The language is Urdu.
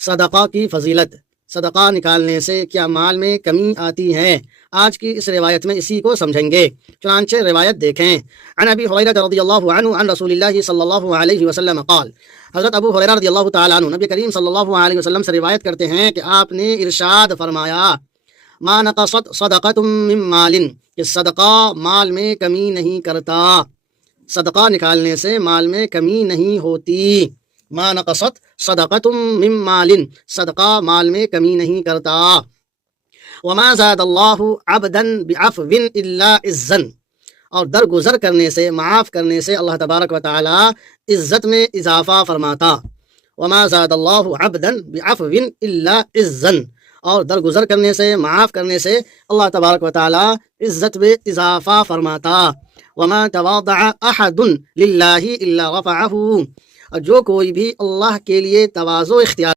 صدقہ کی فضیلت، صدقہ نکالنے سے کیا مال میں کمی آتی ہے؟ آج کی اس روایت میں اسی کو سمجھیں گے۔ چنانچہ روایت دیکھیں، عن ابی ہریرہ رضی اللہ عنہ عن رسول اللہ صلی اللہ علیہ وسلم قال، حضرت ابو ہریرہ رضی اللہ تعالیٰ عنہ نبی کریم صلی اللہ علیہ وسلم سے روایت کرتے ہیں کہ آپ نے ارشاد فرمایا، ما نقصت صدقۃ من مال، کہ صدقہ مال میں کمی نہیں کرتا، صدقہ نکالنے سے مال میں کمی نہیں ہوتی۔ ما نقصت صدقۃ من مال، صدقہ مال میں کمی نہیں کرتا۔ وما زاد اللہ عبدا بعفو الا عزا، اور درگزر کرنے سے، معاف کرنے سے اللہ تبارک و تعالی عزت میں اضافہ فرماتا۔ وما زاد اللہ عبدا بعفو الا عزا، اور درگزر کرنے سے، معاف کرنے سے اللہ تبارک و تعالی عزت میں اضافہ فرماتا۔ وما تواضع احد للہ الا رفعہ، اور جو کوئی بھی اللہ کے لیے تواضع اختیار